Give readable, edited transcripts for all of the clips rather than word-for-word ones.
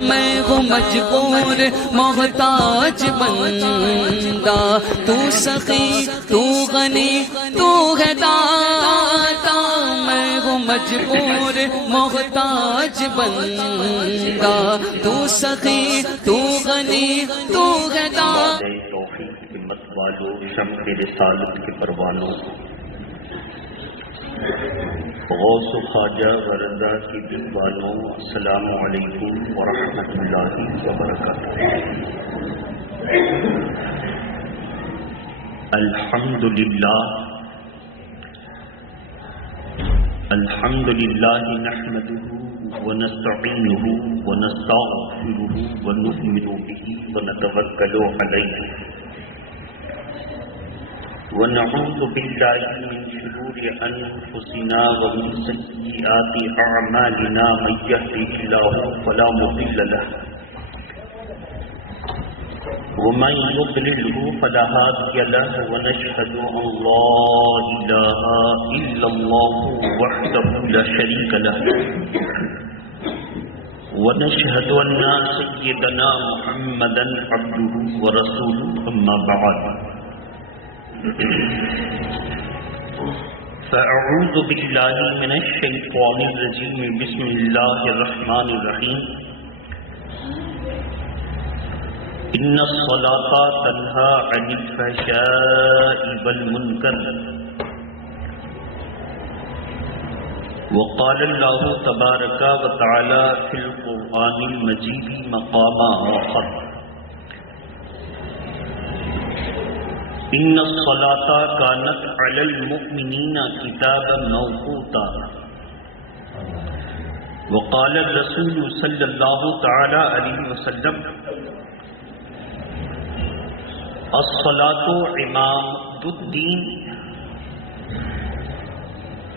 میں ہوں مجبور محتاج بندہ، تو سخی تو غنی تو ہے داتا، میں ہوں مجبور محتاج بندہ، تو سخی تو غنی تو ہے داتا۔ توفیق کے مت والو، شمع رسالت کے پروانوں، غوث و خواجہ و رضا کی دل والوں، السلام علیکم ورحمۃ اللہ وبرکاتہ۔ الحمد للہ نحمده ونستعینه ونستغفره ونؤمن به ونتوکل علیہ ونعوذ باللہ من شرور انفسنا ومن سیئات اعمالنا، من یهده اللہ فلا مضل له ومن يضلله فلا هادي له، ونشهد ان لا اله الا الله وحده لا شريك له، ونشهد ان سيدنا محمدا عبده ورسوله، اما بعد فأعوذ بالله من الشيطان الرجيم، بسم الله الرحمن الرحيم، إن الصلاة تنهى عن الفحشاء والمنكر، وقال الله تبارك وتعالى في القرآن المجيد مقاما آخر، إن الصلاة كانت على المؤمنين كتابا موقوتا، وقال الرسول صلى الله تعالى عليه وسلم، الصلاة عماد الدين،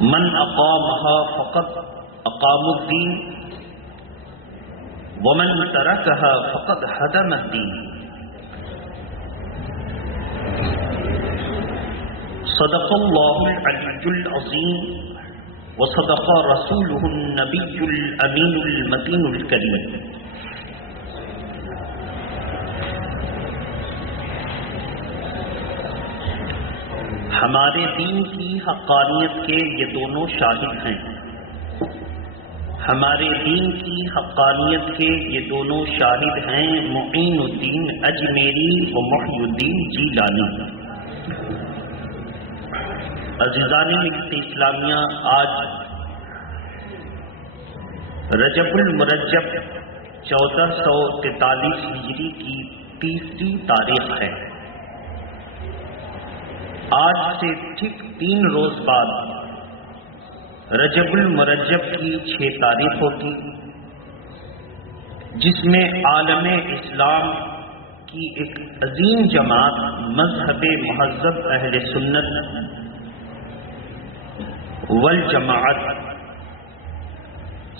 من أقامها فقد أقام الدين، ومن تركها فقد هدم الدين۔ صدق الله العلي العظيم، وصدق رسوله النبي الأمين المتين الكريم۔ ہمارے دین کی حقانیت کے یہ دونوں شاہد ہیں، ہمارے دین کی حقانیت کے یہ دونوں شاہد ہیں، معین الدین اجمیری و محی الدین جیلانی۔ عزیزان ملت اسلامیہ، آج رجب المرجب 1443 ہجری کی 30 تاریخ ہے۔ آج سے ٹھیک 3 روز بعد رجب المرجب کی 6 تاریخ ہوتی، جس میں عالم اسلام کی ایک عظیم جماعت مذہب مہذب اہل سنت والجماعت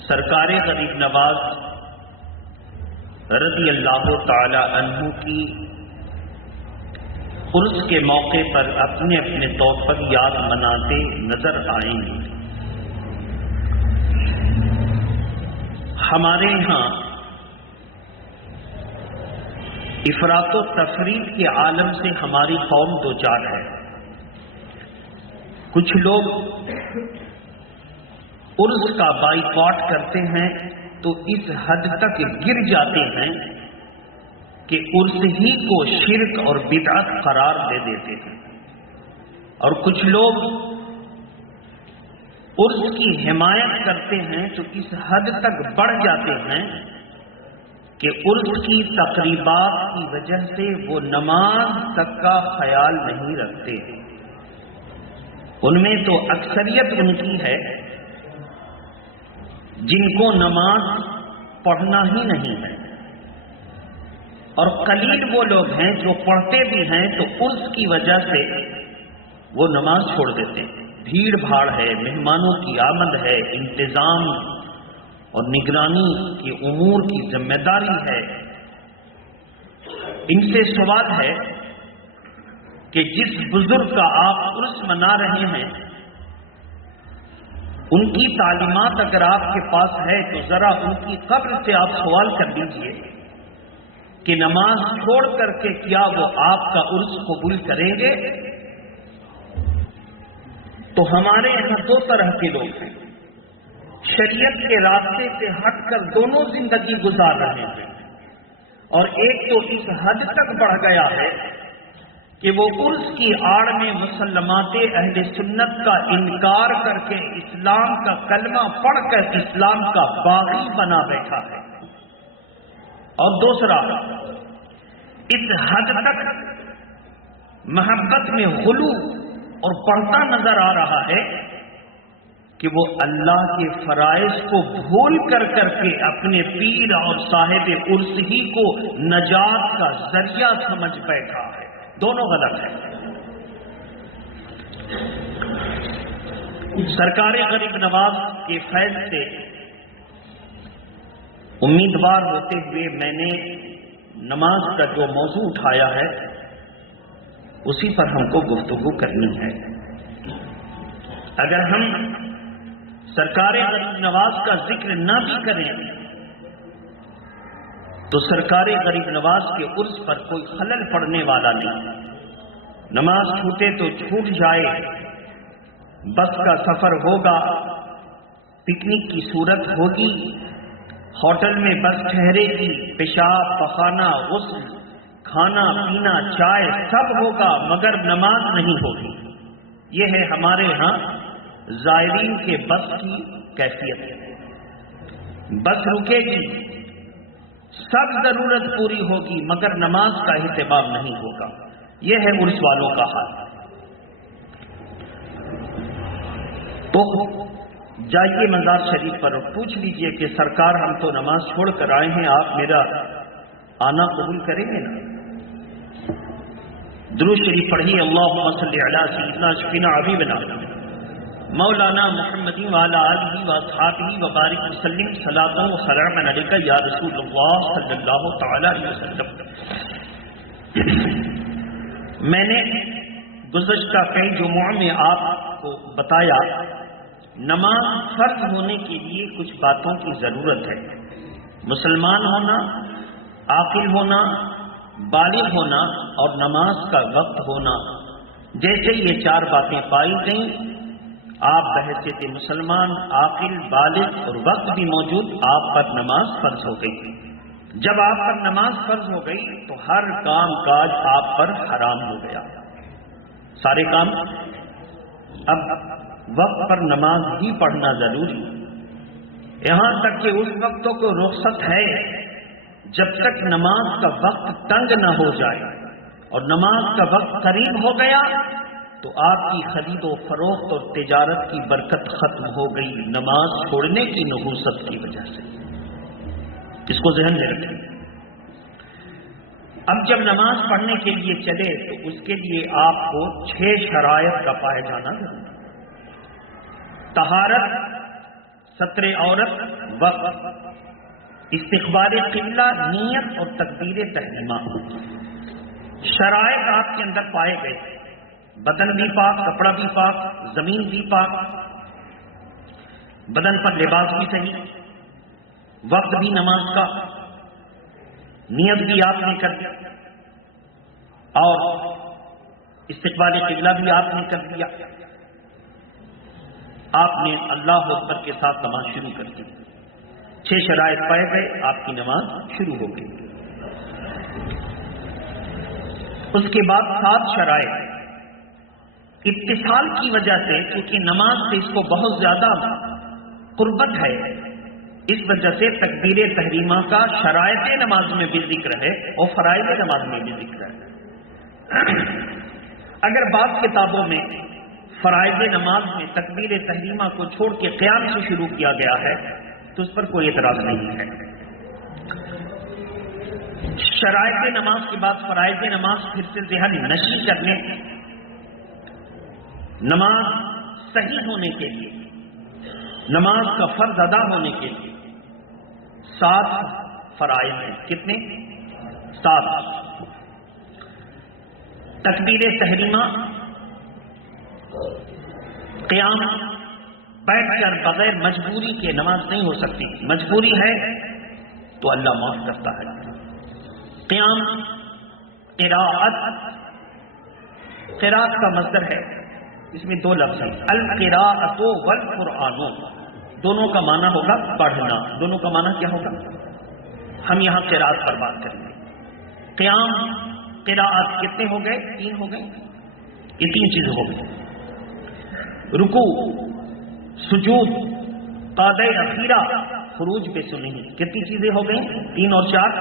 سرکار غریب نواز رضی اللہ تعالی عنہ کی عرس کے موقع پر اپنے اپنے طور پر یاد مناتے نظر آئیں گے۔ ہمارے ہاں افراط و تفریط کے عالم سے ہماری قوم دوچار ہے۔ کچھ لوگ عرس کا بائیکاٹ کرتے ہیں تو اس حد تک گر جاتے ہیں کہ عرس ہی کو شرک اور بدعت قرار دے دیتے ہیں، اور کچھ لوگ عرس کی حمایت کرتے ہیں تو اس حد تک بڑھ جاتے ہیں کہ عرس کی تقریبات کی وجہ سے وہ نماز تک کا خیال نہیں رکھتے۔ ان میں تو اکثریت ان کی ہے جن کو نماز پڑھنا ہی نہیں ہے، اور قلیل وہ لوگ ہیں جو پڑھتے بھی ہیں تو عرس کی وجہ سے وہ نماز چھوڑ دیتے ہیں۔ بھیڑ بھاڑ ہے، مہمانوں کی آمد ہے، انتظام اور نگرانی کی امور کی ذمہ داری ہے۔ ان سے سوال ہے کہ جس بزرگ کا آپ عرس منا رہے ہیں ان کی تعلیمات اگر آپ کے پاس ہے تو ذرا ان کی قبر سے آپ سوال کر لیجئے کہ نماز چھوڑ کر کے کیا وہ آپ کا عرس قبول کریں گے؟ تو ہمارے یہاں دو طرح کے لوگ ہیں، شریعت کے راستے سے ہٹ کر دونوں زندگی گزار رہے ہیں، اور ایک تو اس حد تک بڑھ گیا ہے کہ وہ عرس کی آڑ میں مسلمات اہل سنت کا انکار کر کے اسلام کا کلمہ پڑھ کر اسلام کا باغی بنا بیٹھا ہے، اور دوسرا اس حد تک محبت میں غلو اور بڑھتا نظر آ رہا ہے کہ وہ اللہ کے فرائض کو بھول کر کے اپنے پیر اور صاحب عرس ہی کو نجات کا ذریعہ سمجھ بیٹھا ہے۔ دونوں غلط ہیں۔ سرکار غریب نواز کے فیض سے امیدوار ہوتے ہوئے میں نے نماز کا جو موضوع اٹھایا ہے اسی پر ہم کو گفتگو کرنی ہے۔ اگر ہم سرکار غریب نواز کا ذکر نہ بھی کریں تو سرکار غریب نواز کے عرس پر کوئی خلل پڑنے والا نہیں۔ نماز چھوٹے تو چھوٹ جائے، بس کا سفر ہوگا، پکنک کی صورت ہوگی، ہوٹل میں بس ٹھہرے گی، پیشاب پخانہ غسل کھانا پینا چائے سب ہوگا، مگر نماز نہیں ہوگی۔ یہ ہے ہمارے ہاں زائرین کے بس کی کیفیت۔ بس رکے گی، سب ضرورت پوری ہوگی، مگر نماز کا اہتمام نہیں ہوگا۔ یہ ہے عرس والوں کا حال۔ تو جائیے مزار شریف پر اور پوچھ لیجئے کہ سرکار ہم تو نماز چھوڑ کر آئے ہیں، آپ میرا آنا قبول کریں گے نا؟ درود شریف پڑھیے، اللہم صلی علی سیدنا شفینا حبیبنا مولانا محمد وعلی آلہ واصحابہ وبارک وسلم صلاۃ و سلام علیک یا رسول اللہ صلی اللہ تعالی علیہ وسلم۔ میں نے گزشتہ کئی جمعوں میں آپ کو بتایا نماز فرض ہونے کے لیے کچھ باتوں کی ضرورت ہے۔ مسلمان ہونا، عاقل ہونا، بالغ ہونا اور نماز کا وقت ہونا، جیسے یہ چار باتیں پائی گئیں، آپ بحیثیت مسلمان، عاقل، بالغ اور وقت بھی موجود، آپ پر نماز فرض ہو گئی۔ جب آپ پر نماز فرض ہو گئی تو ہر کام کاج آپ پر حرام ہو گیا، سارے کام۔ اب وقت پر نماز ہی پڑھنا ضروری، یہاں تک کہ اس وقتوں کو رخصت ہے جب تک نماز کا وقت تنگ نہ ہو جائے، اور نماز کا وقت قریب ہو گیا تو آپ کی خرید و فروخت اور تجارت کی برکت ختم ہو گئی نماز چھوڑنے کی نحوست کی وجہ سے۔ اس کو ذہن میں رکھیں۔ اب جب نماز پڑھنے کے لیے چلے تو اس کے لیے آپ کو 6 شرائط کا پائے جانا ضروری ہے۔ طہارت، ستر عورت، وقت، استقبال قبلہ، نیت اور تکبیر تحریمہ۔ شرائط آپ کے اندر پائے گئے، بدن بھی پاک، کپڑا بھی پاک، زمین بھی پاک، بدن پر لباس بھی صحیح، وقت بھی نماز کا، نیت بھی آپ نے کر دیا، اور استقبال قبلہ بھی آپ نے کر دیا، آپ نے اللہ اکبر کے ساتھ نماز شروع کر دی۔ 6 شرائط پائے گئے، آپ کی نماز شروع ہو گئی۔ اس کے بعد 7 شرائط اتصال کی وجہ سے، کیونکہ نماز سے اس کو بہت زیادہ قربت ہے، اس وجہ سے تکبیر تحریمہ کا شرائط نماز میں بھی ذکر ہے اور فرائض نماز میں بھی ذکر ہے۔ اگر بعض کتابوں میں فرائض نماز میں تکبیر تحریمہ کو چھوڑ کے قیام سے شروع کیا گیا ہے تو اس پر کوئی اعتراض نہیں ہے۔ شرائط نماز کے بعد فرائض نماز پھر سے ذہن نشین کرنے، نماز صحیح ہونے کے لیے، نماز کا فرض ادا ہونے کے لیے 7 فرائض ہیں۔ کتنے؟ 7۔ تکبیر تحریمہ، قیام، بیٹھ کر بغیر مجبوری کے نماز نہیں ہو سکتی. مجبوری ہے تو اللہ معاف کرتا ہے. قیام قراءت کا مصدر ہے، اس میں دو لفظ ہیں، القراءۃ والقرآن. دونوں کا معنی ہوگا پڑھنا. دونوں کا معنی کیا ہوگا؟ ہم یہاں قراءت پر بات کریں گے. قیام قراءت کتنے ہو گئے؟ 3 ہو گئے. یہ 3 چیزیں ہو گئی. رکوع، سجود، قعدہ اخیرہ، خروج بے سنی. کتنی چیزیں ہو گئیں؟ 3 اور 4.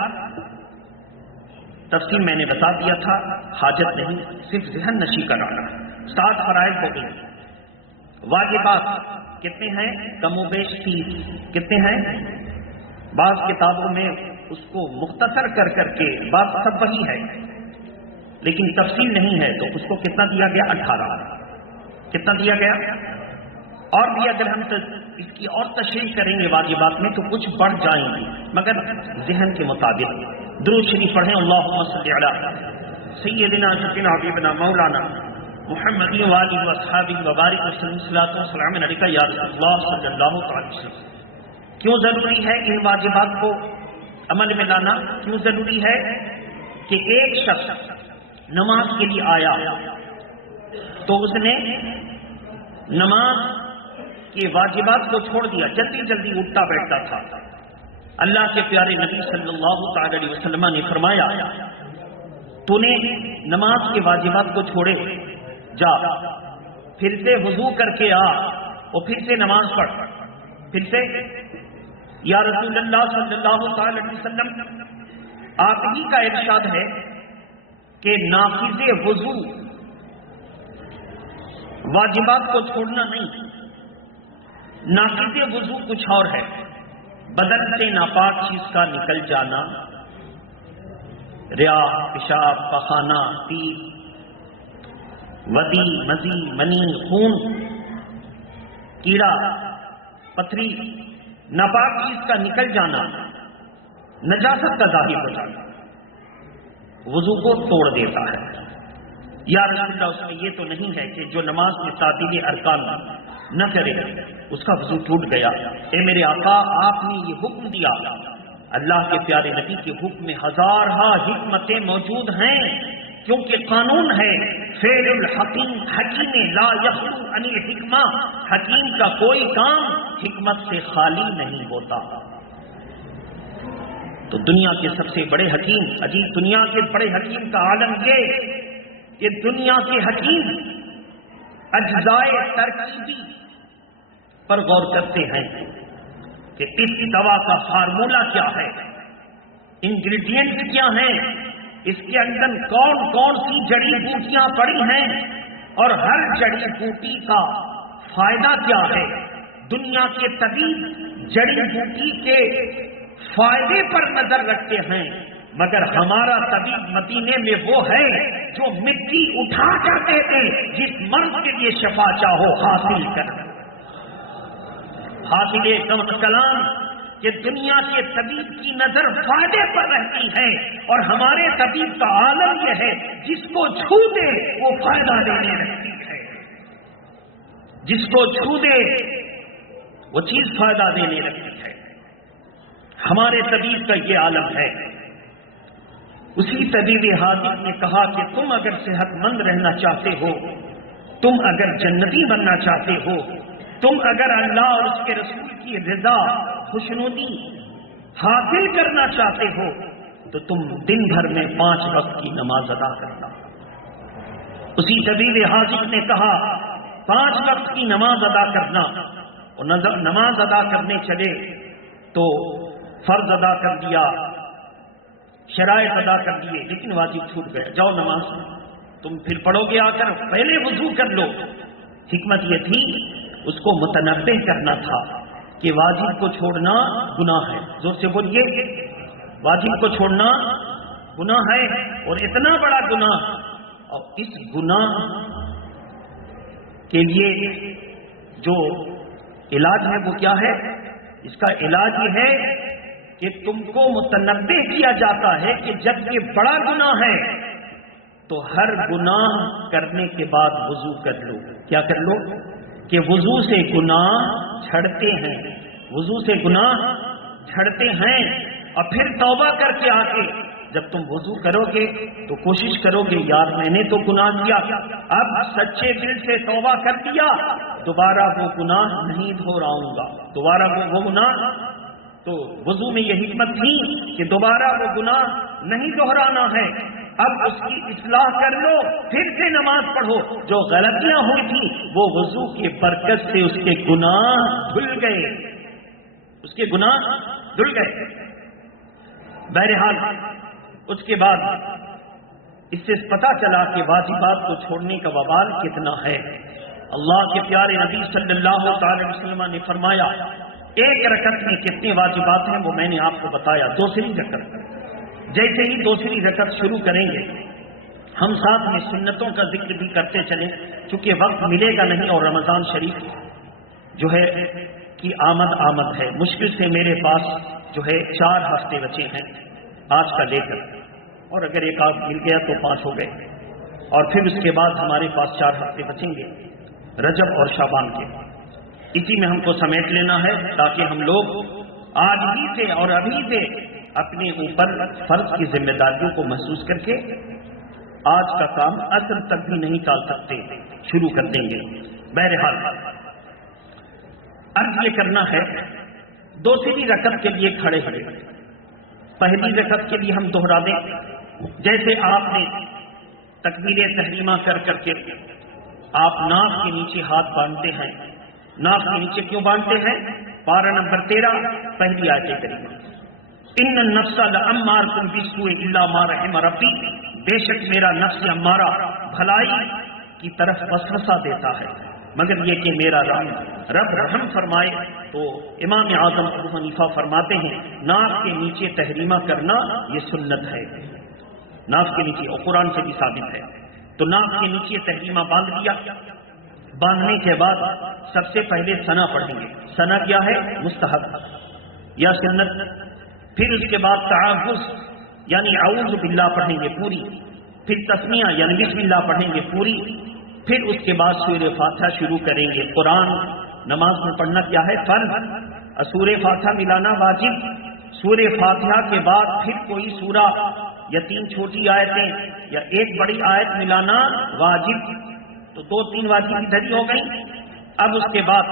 تفصیل میں نے بتا دیا تھا، حاجت نہیں، صرف ذہن نشی کرانا. 7 فرائض ہو گئے. واجبات کتنے ہیں؟ کم و بیش 30. کتنے ہیں؟ بعض کتابوں میں اس کو مختصر کر کے بات سب وہی ہے لیکن تفصیل نہیں ہے، تو اس کو کتنا دیا گیا؟ 18. کتنا دیا گیا؟ اور بھی اگر ہم اس کی اور تشریح کریں گے واجبات میں تو کچھ بڑھ جائیں گے، مگر ذہن کے مطابق. درود شریف پڑھیں. اللہم صلی علی سیدنا سیدنا حبیبنا مولانا محمد وآلہ واصحابہ وبارک وسلم. صلاۃ و سلام علیک یا رسول اللہ صلی اللہ علیہ وسلم. کیوں ضروری ہے ان واجبات کو عمل میں لانا؟ کیوں ضروری ہے کہ ایک شخص نماز کے لیے آیا تو اس نے نماز کے واجبات کو چھوڑ دیا، جلدی جلدی اٹھتا بیٹھتا تھا. اللہ کے پیارے نبی صلی اللہ تعالی علیہ وسلم نے فرمایا تو نے نماز کے واجبات کو چھوڑے، جا پھر سے وضو کر کے آ اور پھر سے نماز پڑھ. پھر سے یا رسول اللہ صلی اللہ تعالی علیہ وسلم، آپ ہی کا ارشاد ہے کہ نافذ وضو واجبات کو چھوڑنا نہیں. نافذ وضو کچھ اور ہے، بدن سے ناپاک چیز کا نکل جانا، ریا، پیشاب، پخانہ، پیپ، ودی، مزی، منی، خون، کیڑا، پتھری، ناپاک چیز کا نکل جانا، نجاست کا ظاہر ہو جانا وضو کو توڑ دیتا ہے. یا رسول اللہ، اس میں یہ تو نہیں ہے کہ جو نماز میں تعدیل ارکان نہ کرے اس کا وضو ٹوٹ گیا. اے میرے آقا، آپ نے یہ حکم دیا. اللہ کے پیارے نبی کے حکم میں ہزارہا حکمتیں موجود ہیں، کیونکہ قانون ہے فعل الحکیم حکیم لا یخلو عن الحکمہ. حکیم کا کوئی کام حکمت سے خالی نہیں ہوتا. تو دنیا کے سب سے بڑے حکیم، عجیب دنیا کے بڑے حکیم کا عالم یہ کہ دنیا کے حکیم اجزائے ترکیبی پر غور کرتے ہیں کہ اس دوا کا فارمولہ کیا ہے، انگریڈینٹ کیا ہیں، اس کے اندر کون کون سی جڑی بوٹیاں پڑی ہیں اور ہر جڑی بوٹی کا فائدہ کیا ہے. دنیا کے طبیب جڑی بوٹی کے فائدے پر نظر رکھتے ہیں، مگر ہمارا طبیب مدینے میں وہ ہے جو مٹی اٹھا کر دیتے، جس مرض کے لیے شفا چاہو حاصل کر. حاصل کلام کہ دنیا کے طبیب کی نظر فائدے پر رہتی ہے، اور ہمارے طبیب کا عالم یہ ہے جس کو چھو دے وہ فائدہ دینے لگتی ہے، جس کو چھو دے وہ چیز فائدہ دینے لگتی ہے. ہمارے طبیب کا یہ عالم ہے. اسی طبیب حاضر نے کہا کہ تم اگر صحت مند رہنا چاہتے ہو، تم اگر جنتی بننا چاہتے ہو، تم اگر اللہ اور اس کے رسول کی رضا خوشنودی حاصل کرنا چاہتے ہو تو تم دن بھر میں 5 وقت کی نماز ادا کرنا. اسی طبیب حاضر نے کہا 5 وقت کی نماز ادا کرنا. اور نماز ادا کرنے چلے تو فرض ادا کر دیا، شرائط ادا کر دیے، لیکن واجب چھوٹ گئے. جاؤ نماز تم پھر پڑھو گے، آ کر پہلے وضو کر لو. حکمت یہ تھی اس کو متنبہ کرنا تھا کہ واجب کو چھوڑنا گناہ ہے. زور سے بولیے، واجب کو چھوڑنا گناہ ہے، اور اتنا بڑا گناہ. اور اس گناہ کے لیے جو علاج ہے وہ کیا ہے؟ اس کا علاج یہ ہے کہ تم کو متنبہ کیا جاتا ہے کہ جب یہ بڑا گناہ ہے تو ہر گناہ کرنے کے بعد وضو کر لو. کیا کر لو؟ کہ وضو سے گناہ جھڑتے ہیں، وضو سے گناہ جھڑتے ہیں، اور پھر توبہ کر کے آ کے جب تم وضو کرو گے تو کوشش کرو گے یار میں نے تو گناہ کیا، اب سچے دل سے توبہ کر دیا، دوبارہ وہ گناہ نہیں دہراؤں گا، دوبارہ وہ گناہ، تو وضو میں یہ حکمت تھی کہ دوبارہ وہ گناہ نہیں دہرانا ہے، اب اس کی اصلاح کر لو، پھر سے نماز پڑھو، جو غلطیاں ہوئی تھی وہ وضو کی برکت سے اس کے گناہ دھل گئے، اس کے گناہ دھل گئے۔ بہرحال اس کے بعد اس سے پتہ چلا کہ واجبات کو چھوڑنے کا وبال کتنا ہے۔ اللہ کے پیارے نبی صلی اللہ تعالی وسلم نے فرمایا ایک رکعت میں کتنے واجبات ہیں وہ میں نے آپ کو بتایا۔ دوسری رکعت، جیسے ہی دوسری رکعت شروع کریں گے ہم ساتھ میں سنتوں کا ذکر بھی کرتے چلیں، چونکہ وقت ملے گا نہیں، اور رمضان شریف جو ہے کی آمد ہے، مشکل سے میرے پاس جو ہے 4 ہفتے بچے ہیں آج کا لے کر، اور اگر ایک آدھ مل گیا تو 5 ہو گئے، اور پھر اس کے بعد ہمارے پاس 4 ہفتے بچیں گے رجب اور شعبان کے، اسی میں ہم کو سمیٹ لینا ہے تاکہ ہم لوگ آج ہی سے اور ابھی سے اپنے اوپر فرض کی ذمہ داریوں کو محسوس کر کے آج کا کام عصر تک بھی نہیں ٹال سکتے، شروع کر دیں گے۔ بہرحال عرض یہ کرنا ہے، دوسری رکعت کے لیے کھڑے ہوئے، پہلی رکعت کے لیے ہم دوہرا دیں، جیسے آپ نے تکبیر تحریمہ کر کے آپ ناک کے نیچے ہاتھ باندھتے ہیں، ناک کے نیچے کیوں باندھتے ہیں؟ پارہ نمبر 13 پہلی آیت کریمہ، ان النفس لامارۃ بالسوء الا ما رحم ربی، بے شک میرا نفس امارہ بھلائی کی طرف وسوسہ دیتا ہے مگر یہ کہ میرا رب رحم فرمائے۔ تو امام اعظم ابو حنیفہ فرماتے ہیں ناک کے نیچے تحریمہ کرنا یہ سنت ہے، ناک کے نیچے، اور قرآن سے بھی ثابت ہے۔ تو ناک کے نیچے تحریمہ باندھ دیا، باندھنے کے بعد سب سے پہلے ثنا پڑھیں گے۔ ثنا کیا ہے؟ مستحب یا سنت۔ پھر اس کے بعد تعوذ یعنی اعوذ باللہ پڑھیں گے پوری، پھر تسمیہ یعنی بسم اللہ پڑھیں گے پوری، پھر اس کے بعد سورہ فاتحہ شروع کریں گے۔ قرآن نماز میں پڑھنا کیا ہے؟ فرض، سورہ فاتحہ ملانا واجب، سورہ فاتحہ کے بعد پھر کوئی سورہ یا 3 چھوٹی آیتیں یا 1 بڑی آیت ملانا واجب، تو 2-3 واجب ادھر ہی ہو گئی۔ اب اس کے بعد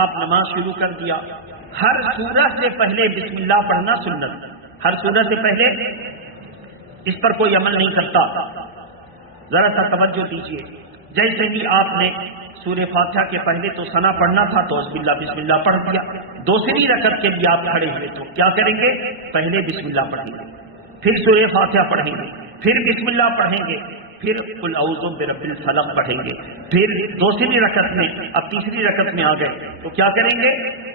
آپ نماز شروع کر دیا، ہر سورہ سے پہلے بسم اللہ پڑھنا سنت، ہر سورہ سے پہلے، اس پر کوئی عمل نہیں کرتا، ذرا سا توجہ دیجیے۔ جیسے ہی آپ نے سورہ فاتحہ کے پہلے تو ثنا پڑھنا تھا تو بسم اللہ پڑھ دیا، دوسری رکعت کے لیے آپ کھڑے ہوئے تو کیا کریں گے؟ پہلے بسم اللہ پڑھیں گے، پھر سورہ فاتحہ پڑھیں گے، پھر بسم اللہ پڑھیں گے، پھر قل اعوذ برب الفلق پڑھیں گے، پھر دوسری رکعت میں، اب تیسری رکعت میں آ گئے تو کیا کریں گے؟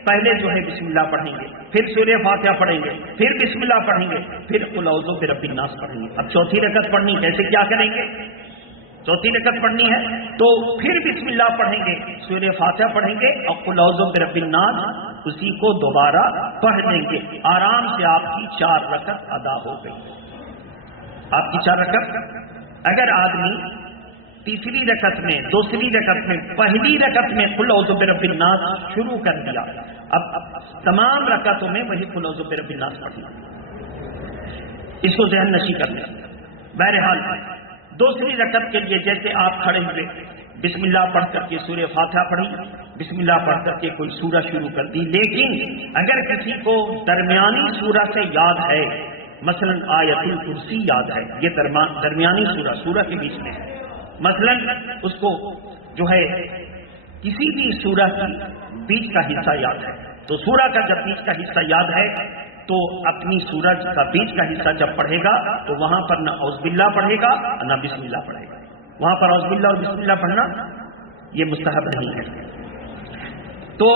پہلے جو ہے بسم اللہ پڑھیں گے، پھر سورہ فاتحہ پڑھیں گے، پھر بسم اللہ پڑھیں گے، پھر قل اعوذ برب الناس پڑھیں گے۔ اب چوتھی رکعت پڑھنی، کیسے کیا کریں گے؟ چوتھی رکعت پڑھنی ہے تو پھر بسم اللہ پڑھیں گے، سورہ فاتحہ پڑھیں گے اور قل اعوذ برب الناس اسی کو دوبارہ پڑھ دیں گے۔ آرام سے آپ کی 4 رکعت ادا ہو گئی، آپ کی 4 رکعت۔ اگر آدمی تیسری رکعت میں، دوسری رکعت میں، پہلی رکعت میں قل اعوذ برب الناس شروع کر دیا، اب تمام رکعتوں میں وہی قل اعوذ برب الناس پڑھنا، اس کو ذہن نشی کر لیں۔ بہرحال دوسری رکعت کے لیے جیسے آپ کھڑے ہوئے، بسم اللہ پڑھ کر کے سورہ فاتحہ پڑھی، بسم اللہ پڑھ کر کے کوئی سورہ شروع کر دی، لیکن اگر کسی کو درمیانی سورہ سے یاد ہے، مثلا آیت الکرسی یاد ہے، یہ درمیانی سورہ کے بیچ میں ہے، مثلا اس کو جو ہے کسی بھی سورہ کی بیچ کا حصہ یاد ہے، تو سورہ کا جب بیچ کا حصہ یاد ہے تو اپنی سورج کا بیچ کا حصہ جب پڑھے گا تو وہاں پر نہ اعوذ باللہ پڑھے گا نہ بسم اللہ پڑھے گا، وہاں پر اعوذ باللہ اور بسم اللہ پڑھنا یہ مستحب نہیں ہے۔ تو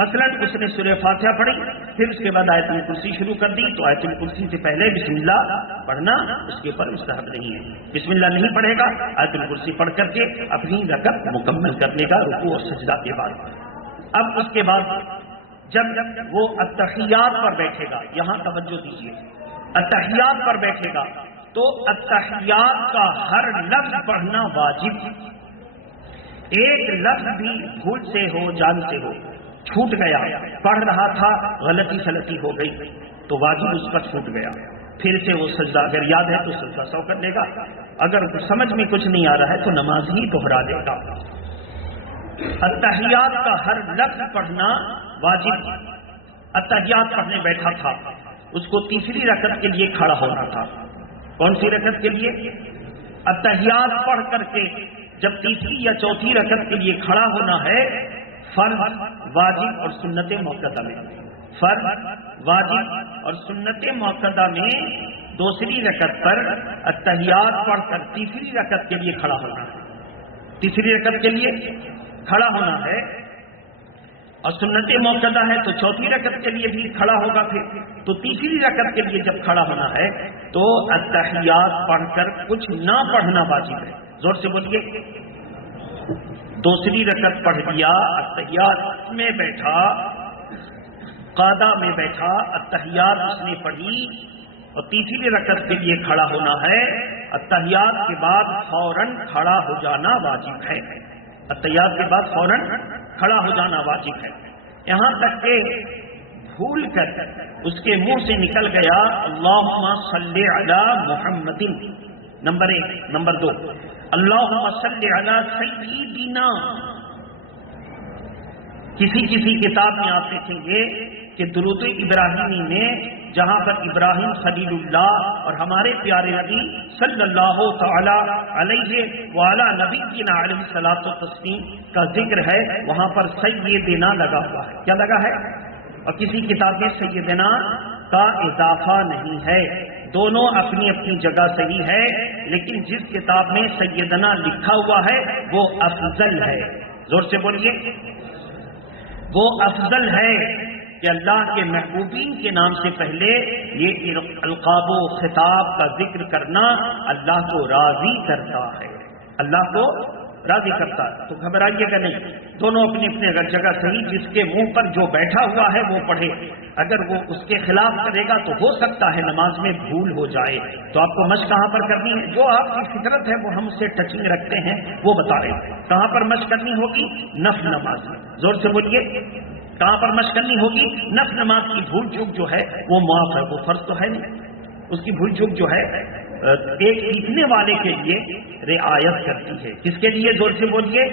مثلا اس نے سورہ فاتحہ پڑھی، پھر اس کے بعد آیت الکرسی شروع کر دی، تو آیت الکرسی سے پہلے بسم اللہ پڑھنا اس کے اوپر مستحب نہیں ہے، بسم اللہ نہیں پڑھے گا، آیت الکرسی پڑھ کر کے اپنی رکعت مکمل کرنے کا رکوع اور سجدہ کے بعد۔ اب اس کے بعد جب وہ التحیات پر بیٹھے گا، یہاں توجہ دیجیے، التحیات پر بیٹھے گا تو التحیات کا ہر لفظ پڑھنا واجب، ایک لفظ بھی بھول سے ہو جانتے ہو چھوٹ گیا، پڑھ رہا تھا غلطی سلطی ہو گئی تو واجب اس کا چھوٹ گیا، پھر سے وہ سجدہ اگر یاد ہے تو سجدہ سو کر لے گا، اگر سمجھ میں کچھ نہیں آ رہا ہے تو نماز ہی دوہرا دے گا۔ التحیات کا ہر لفظ پڑھنا واجب۔ التحیات پڑھنے بیٹھا تھا، اس کو تیسری رکعت کے لیے کھڑا ہونا تھا۔ کون سی رکعت کے لیے؟ التحیات پڑھ کر کے جب تیسری یا چوتھی رکعت کے لیے کھڑا ہونا ہے، فرض، واجب اور سنت موقدہ میں، فرض، واجب اور سنت موقدہ میں دوسری رکعت پر التحیات پڑھ کر تیسری رکعت کے لیے کھڑا ہونا ہے، تیسری رکعت کے لیے کھڑا ہونا ہے، اور سنت موقدہ ہے تو چوتھی رکعت کے لیے بھی کھڑا ہوگا، پھر تو تیسری رکعت کے لیے جب کھڑا ہونا ہے تو التحیات پڑھ کر کچھ نہ پڑھنا واجب ہے۔ زور سے بولیے۔ دوسری رکعت پڑھ لیا، التحیات میں بیٹھا، قاعدہ میں بیٹھا، التحیات اس نے پڑھی اور تیسری رکعت کے لیے کھڑا ہونا ہے، التحیات کے بعد فوراً کھڑا ہو جانا واجب ہے، التحیات کے بعد فوراً کھڑا ہو جانا واجب ہے۔ یہاں تک کہ بھول کر اس کے منہ سے نکل گیا اللہم صلی علی محمد، نمبر 1، نمبر 2 اللہم صلی علی سیدنا۔ کسی کتاب میں آپ دیکھیں گے کہ درود ابراہیمی میں جہاں پر ابراہیم خلیل اللہ اور ہمارے پیارے نبی صلی اللہ تعالی علیہ وعلی نبینا علیہ الصلوۃ والتسلیم کا ذکر ہے، وہاں پر سیدنا لگا ہوا ہے۔ کیا لگا ہے؟ اور کسی کتاب میں سیدنا کا اضافہ نہیں ہے، دونوں اپنی اپنی جگہ صحیح ہے، لیکن جس کتاب میں سیدنا لکھا ہوا ہے وہ افضل ہے۔ زور سے بولیے، وہ افضل ہے کہ اللہ کے محبوبین کے نام سے پہلے یہ القاب و خطاب کا ذکر کرنا اللہ کو راضی کرتا ہے، اللہ کو راضی کرتا ہے۔ تو گھبرائیے گا نہیں، دونوں اپنی اپنے جگہ صحیح، جس کے منہ پر جو بیٹھا ہوا ہے وہ پڑھے، اگر وہ اس کے خلاف کرے گا تو ہو سکتا ہے نماز میں بھول ہو جائے۔ تو آپ کو مشق کہاں پر کرنی ہے؟ جو آپ کی فطرت ہے وہ ہم سے ٹچنگ رکھتے ہیں وہ بتا رہے ہیں، کہاں پر مشق کرنی ہوگی؟ نفل نماز میں۔ زور سے بولیے، کہاں پر مشق کرنی ہوگی؟ نفل نماز کی بھول چوک جو ہے وہ معاف ہے، وہ فرض تو ہے نہیں، اس کی بھول چوک جو ہے ایک سیکھنے والے کے لیے رعایت کرتی ہے۔ کس کے لیے؟ زور سے بولیے،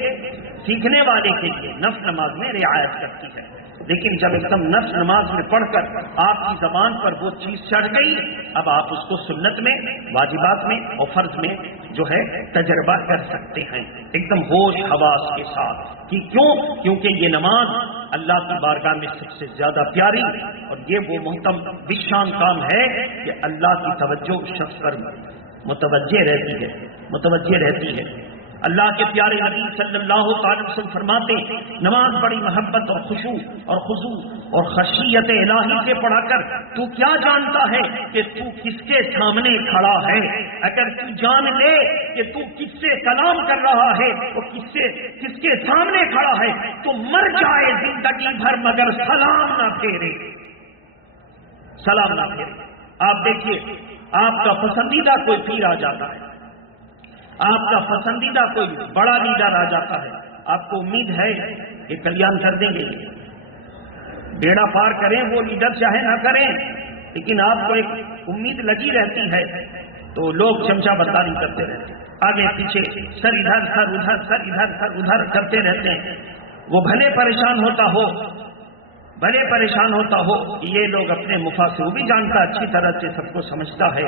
سیکھنے والے کے لیے نفل نماز میں رعایت کرتی ہے، لیکن جب ایک دم نفل نماز میں پڑھ کر آپ کی زبان پر وہ چیز چڑھ گئی، اب آپ اس کو سنت میں، واجبات میں اور فرض میں جو ہے تجربہ کر سکتے ہیں ایک دم ہوش حواس کے ساتھ۔ کیونکہ یہ نماز اللہ کی بارگاہ میں سب سے زیادہ پیاری اور یہ وہ محتم بشان کام ہے کہ اللہ کی توجہ شخص پر متوجہ رہتی ہے۔ اللہ کے پیارے نبی صلی اللہ تعالی وسلم فرماتے، نماز بڑی محبت اور خشوع اور خضوع اور خشیت الہی سے پڑھا کر تو کیا جانتا ہے کہ تو کس کے سامنے کھڑا ہے؟ اگر تو جان لے کہ تو کس سے کلام کر رہا ہے اور کس کے سامنے کھڑا ہے تو مر جائے زندگی بھر مگر سلام نہ پھیرے، سلام نہ پھیرے۔ آپ دیکھیے، آپ کا پسندیدہ کوئی پیر آ جاتا ہے، آپ کا پسندیدہ کوئی بڑا لیڈر آ جاتا ہے، آپ کو امید ہے کہ کلیان کر دیں گے، بیڑا پار کریں، وہ لیڈر چاہے نہ کریں، لیکن آپ کو ایک امید لگی رہتی ہے، تو لوگ چمچہ برداری کرتے رہتے ہیں، آگے پیچھے سر ادھر سر ادھر، سر ادھر سر ادھر کرتے رہتے ہیں۔ وہ بھلے پریشان ہوتا ہو کہ یہ لوگ اپنے مفاد سے، وہ بھی جانتا اچھی طرح سے، سب کو سمجھتا ہے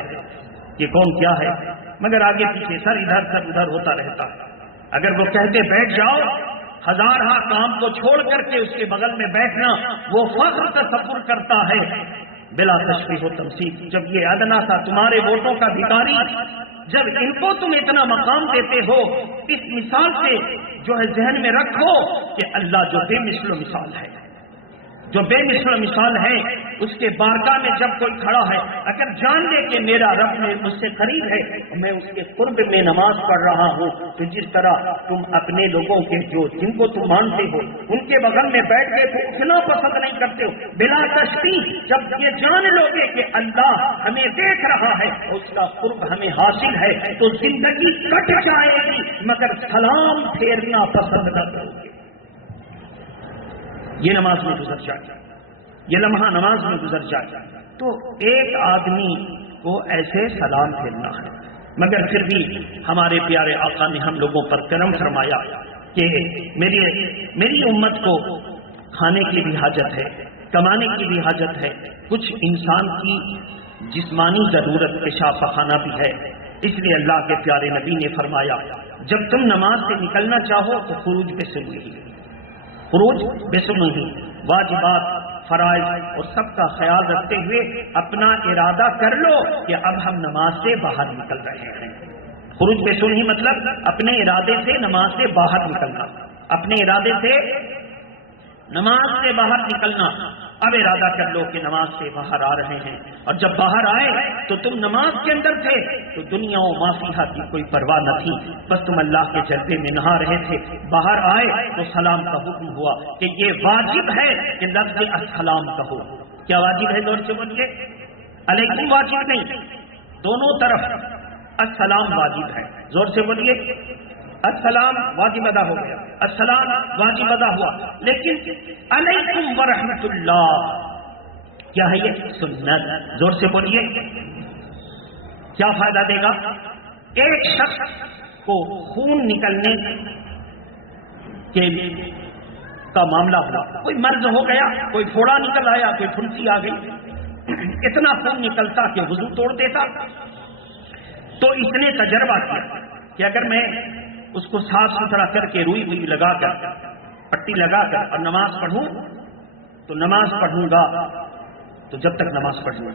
کہ کون کیا ہے، مگر آگے پیچھے سر ادھر ہوتا رہتا ہے۔ اگر وہ کہتے بیٹھ جاؤ، ہزارہ کام کو چھوڑ کر کے اس کے بغل میں بیٹھنا وہ فخر تصور کرتا ہے بلا تشبیہ و تمثیل۔ جب یہ ادنا سا تمہارے ووٹوں کا بھکاری، جب ان کو تم اتنا مقام دیتے ہو، اس مثال سے جو ہے ذہن میں رکھو کہ اللہ جو بے مثل و مثال ہے، جو بے مثال ہے، اس کے بارگاہ میں جب کوئی کھڑا ہے، اگر جان لے کہ میرا رب مجھ سے قریب ہے، میں اس کے قرب میں نماز پڑھ رہا ہوں، تو جس طرح تم اپنے لوگوں کے جن کو تم مانتے ہو ان کے بغل میں بیٹھ کے تو اتنا پسند نہیں کرتے ہو، بلا تشبیہ جب یہ جان لو گے کہ اللہ ہمیں دیکھ رہا ہے، اس کا قرب ہمیں حاصل ہے، تو زندگی کٹ جائے گی مگر سلام پھیرنا پسند نہ کرو گے۔ یہ نماز میں گزر جائے، یہ لمحہ نماز میں گزر جائے تو ایک آدمی کو ایسے سلام پھیرنا ہے، مگر پھر بھی ہمارے پیارے آقا نے ہم لوگوں پر کرم فرمایا کہ میری امت کو کھانے کی بھی حاجت ہے، کمانے کی بھی حاجت ہے، کچھ انسان کی جسمانی ضرورت پیشاب پخانا بھی ہے، اس لیے اللہ کے پیارے نبی نے فرمایا جب تم نماز سے نکلنا چاہو تو خروج بے سنو ہی واجبات، فرائض اور سب کا خیال رکھتے ہوئے اپنا ارادہ کر لو کہ اب ہم نماز سے باہر نکل رہے ہیں۔ خروج بے سن ہی مطلب اپنے ارادے سے نماز سے باہر نکلنا، اپنے ارادے سے نماز سے باہر نکلنا۔ اب ارادہ کر لو کہ نماز سے باہر آ رہے ہیں، اور جب باہر آئے تو تم نماز کے اندر تھے تو دنیا و ما فیہا کی کوئی پرواہ نہ تھی، بس تم اللہ کے جلوے میں نہا رہے تھے، باہر آئے تو سلام کا حکم ہوا کہ یہ واجب ہے کہ لفظ السلام کہو۔ کیا واجب ہے؟ زور سے بولیے۔ علیکم واجب نہیں، دونوں طرف السلام واجب ہے، زور سے بولیے۔ السلام واجب ادا ہو گیا، السلام واجب ادا ہوا، لیکن علیکم ورحمۃ اللہ کیا ہے؟ یہ سنت، زور سے بولیے۔ کیا فائدہ دے گا؟ ایک شخص کو خون نکلنے کا معاملہ ہوا، کوئی مرض ہو گیا، کوئی پھوڑا نکل آیا، کوئی پھنسی آ گئی، اتنا خون نکلتا کہ وضو توڑ دیتا، تو اس نے تجربہ کیا کہ اگر میں اس کو صاف ستھرا کر کے روئی ہوئی لگا کر، پٹی لگا کر اور نماز پڑھوں تو نماز پڑھوں گا تو جب تک نماز پڑھوں گا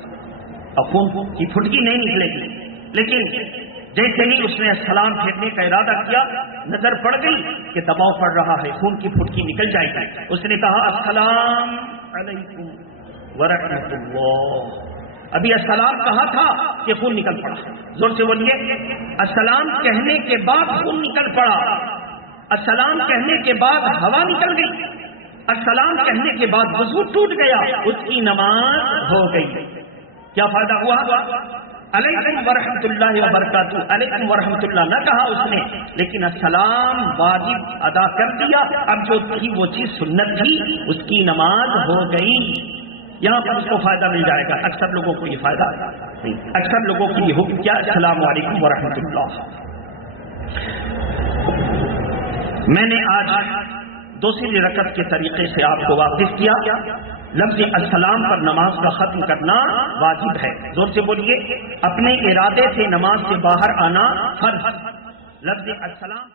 اور خون کی پھٹکی نہیں نکلے گی۔ لیکن جیسے ہی اس نے سلام پھیرنے کا ارادہ کیا، نظر پڑ گئی کہ دباؤ پڑ رہا ہے، خون کی پھٹکی نکل جائے گی، اس نے کہا السلام علیکم ورحمۃ اللہ۔ ابھی السلام کہا تھا کہ خون نکل پڑا، زور سے بولیے۔ السلام کہنے کے بعد خون نکل پڑا، السلام کہنے کے بعد ہوا نکل گئی، السلام کہنے کے بعد وضو ٹوٹ گیا، اس کی نماز ہو گئی۔ کیا فائدہ ہوا؟ علیکم ورحمۃ اللہ وبرکاتہ، علیکم ورحمۃ اللہ نہ کہا اس نے، لیکن السلام واجب ادا کر دیا، اب جو تھی وہ چیز سنت تھی، اس کی نماز ہو گئی۔ یہاں پر اس کو فائدہ مل جائے گا، اکثر لوگوں کو یہ فائدہ نہیں، اکثر لوگوں کی یہ حکم کیا؟ السلام علیکم ورحمۃ اللہ۔ میں نے آج دوسری رکعت کے طریقے سے آپ کو واقف کیا، لفظ السلام پر نماز کا ختم کرنا واجب ہے، زور سے بولیے۔ اپنے ارادے سے نماز سے باہر آنا فرض، لفظ السلام